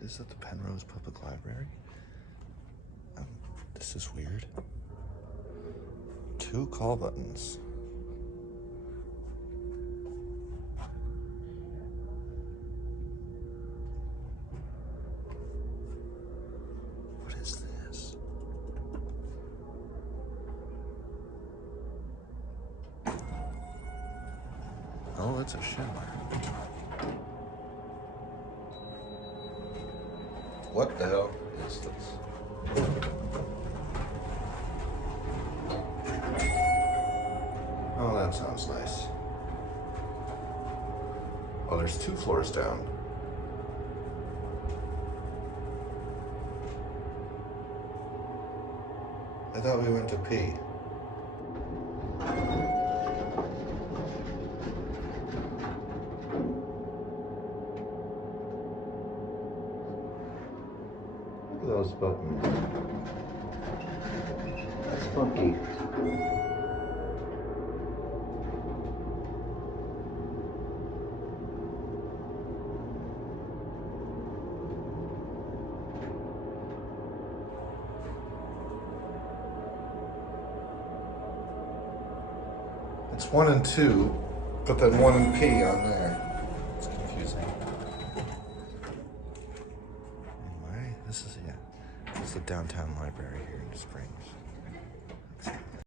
This is at the Penrose Public Library. This is weird. 2 call buttons. What is this? Oh, it's a Schindler. What the hell is this? Oh, that sounds nice. Oh, there's 2 floors down. I thought we went to pee. Look at those buttons. That's funky. It's 1 and 2, but then 1 and P on there. It's confusing. Anyway, this is the downtown library here in Springs.